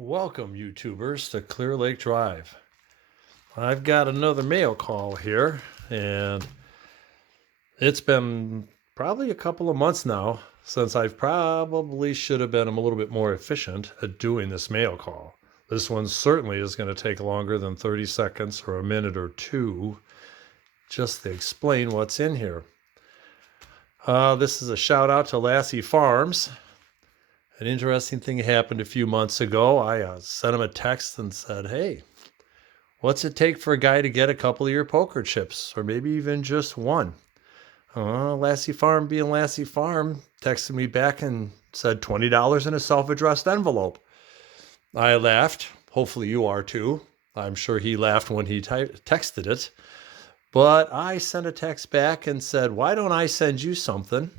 Welcome, YouTubers, to Clear Lake Drive. I've got another mail call here, and it's been probably a couple of months now since I probably should have been a little bit more efficient at doing this mail call. This one certainly is going to take longer than 30 seconds or a minute or two just to explain what's in here. This is a shout out to Lassie Farms. An interesting thing happened a few months ago. I sent him a text and said, hey, what's it take for a guy to get a couple of your poker chips, or maybe even just one? Lassie Farm being Lassie Farm texted me back and said $20 in a self-addressed envelope. I laughed. Hopefully you are too. I'm sure he laughed when he texted it. But I sent a text back and said, why don't I send you something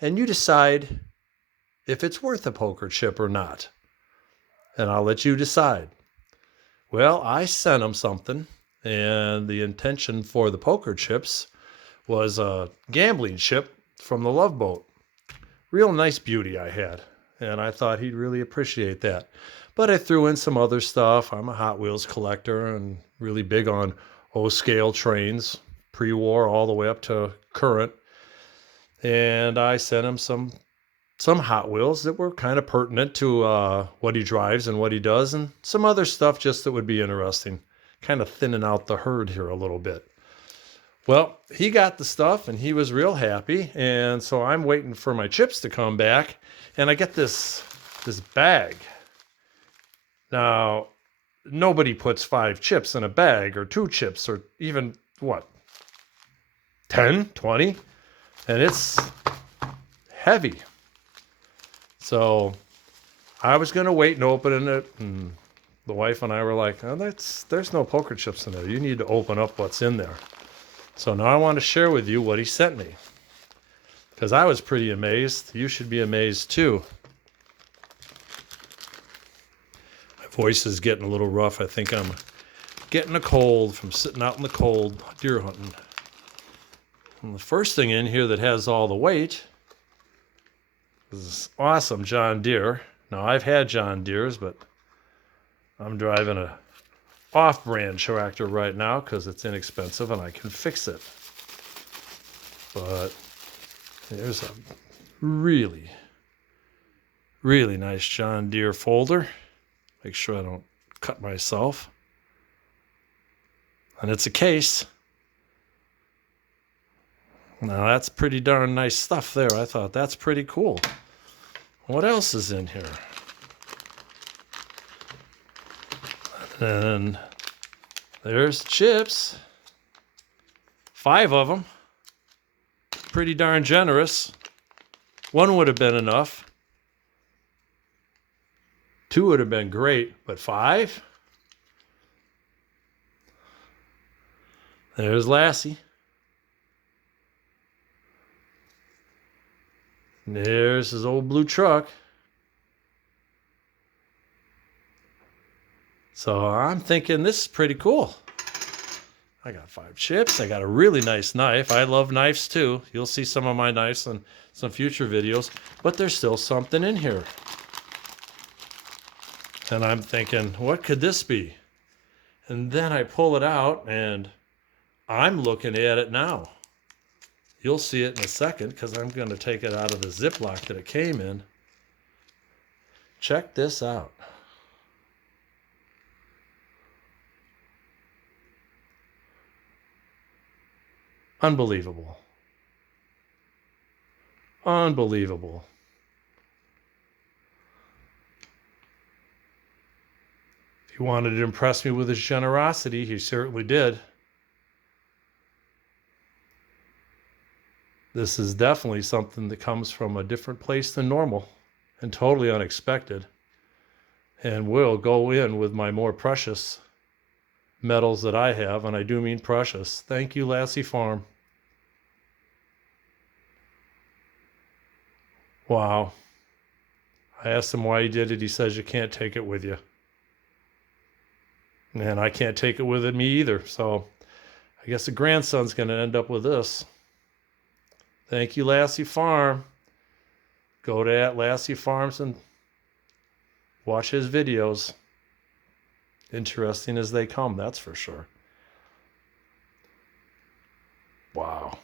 and you decide if it's worth a poker chip or not, and I'll let you decide. Well, I sent him something, and the intention for the poker chips was a gambling chip from the Love Boat. Real nice beauty I had, and I thought he'd really appreciate that. But I threw in some other stuff. I'm a Hot Wheels collector and really big on O-scale trains, pre-war all the way up to current. And I sent him some Hot Wheels that were kind of pertinent to what he drives and what he does, and some other stuff just that would be interesting. Kind of thinning out the herd here a little bit. Well, he got the stuff and he was real happy, and so I'm waiting for my chips to come back, and I get this bag. Now, nobody puts 5 chips in a bag, or 2 chips, or even, 10, 20? And it's heavy. So I was going to wait and open it, and the wife and I were like, oh, there's no poker chips in there. You need to open up what's in there. So now I want to share with you what he sent me, because I was pretty amazed. You should be amazed too. My voice is getting a little rough. I think I'm getting a cold from sitting out in the cold deer hunting. And the first thing in here that has all the weight is awesome John Deere. Now, I've had John Deere's, but I'm driving a off-brand tractor right now because it's inexpensive and I can fix it. But there's a really, really nice John Deere folder. Make sure I don't cut myself. And it's a case. Now, that's pretty darn nice stuff there. I thought that's pretty cool. What else is in here? And there's chips. 5 of them. Pretty darn generous. 1 would have been enough. 2 would have been great, but 5? There's Lassie. There's his old blue truck. So I'm thinking this is pretty cool. I got 5 chips. I got a really nice knife. I love knives too. You'll see some of my knives in some future videos. But there's still something in here. And I'm thinking, what could this be? And then I pull it out and I'm looking at it now. You'll see it in a second because I'm going to take it out of the Ziploc that it came in. Check this out. Unbelievable. Unbelievable. If he wanted to impress me with his generosity, he certainly did. This is definitely something that comes from a different place than normal and totally unexpected, and will go in with my more precious metals that I have, and I do mean precious. Thank you, Lassie Farm. Wow. I asked him why he did it. He says you can't take it with you. And I can't take it with me either. So I guess the grandson's going to end up with this. Thank you, Lassie Farm. Go to Lassie Farms and Watch his videos. Interesting as they come, that's for sure. Wow.